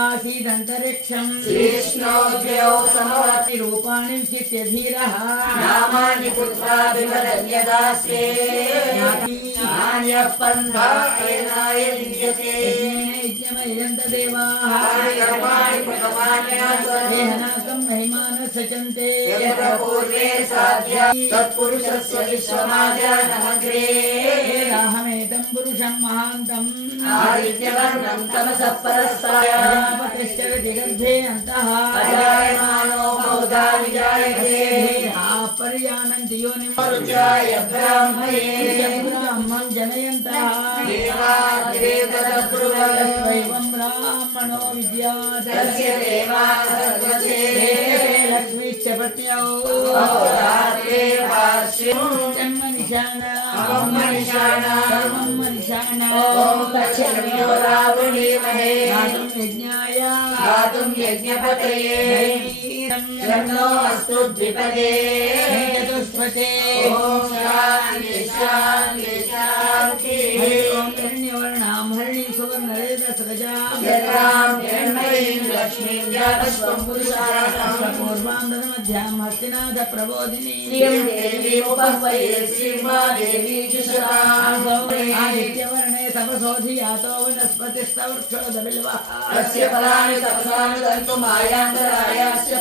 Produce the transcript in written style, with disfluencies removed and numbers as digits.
आसीदन्तरिक्षं श्रीष्णोद्यौ समवति रूपाणि विचित्य धीरः नामानि पुत्रा विवदन्यदास्ते नान्यपन्थायनाय विद्यते यज्ञमयन्त देवाः कर्माणि देहनाकं महिमानः सचन्ते यत्र पूर्वे साध्या तत्पुरुषस्य विश्वमाजानमग्रे राहमेतं पुरुषं महान्तम् आदित्यवर्णं तमसः परस्ताय पतिश्चरति गर्भे अन्तः अजायमानो बहुधा विजायते पर्यानन्ति योनिं मरुजाय ब्राह्मणे ब्राह्मं जनयन्तः देवाग्रे तदब्रुवैवं ब्राह्मणो विद्यात् तस्य देवा सर्वसे लक्ष्मीश्च पत्न्यौ अहोरात्रे वार्षिकं जन्मनिशाना सर्वं ॐ तच्छर्म्यो रावणीमहे गातुं यज्ञपतये शन्नो अस्तु द्विपदे चतुष्पते ॐ शान्ति शान्ति शान्तिः ॐ हिरण्यवर्णां हरिणी सुवर्णरेतसगजां यत्रां हिरण्मयीं लक्ष्मीं जातस्त्वं पुरुषाणां पूर्वां दधमध्यां हस्तिनाथ प्रबोधिनी श्रियं देवीमुपह्वये श्रीर्मादेवी जुषताम् आदित्यवर्णे तपसोऽधियातो वनस्पतिस्तवृक्षोदबिल्वः तस्य फलानि तपसानुदन्तु मायान्तरायास्य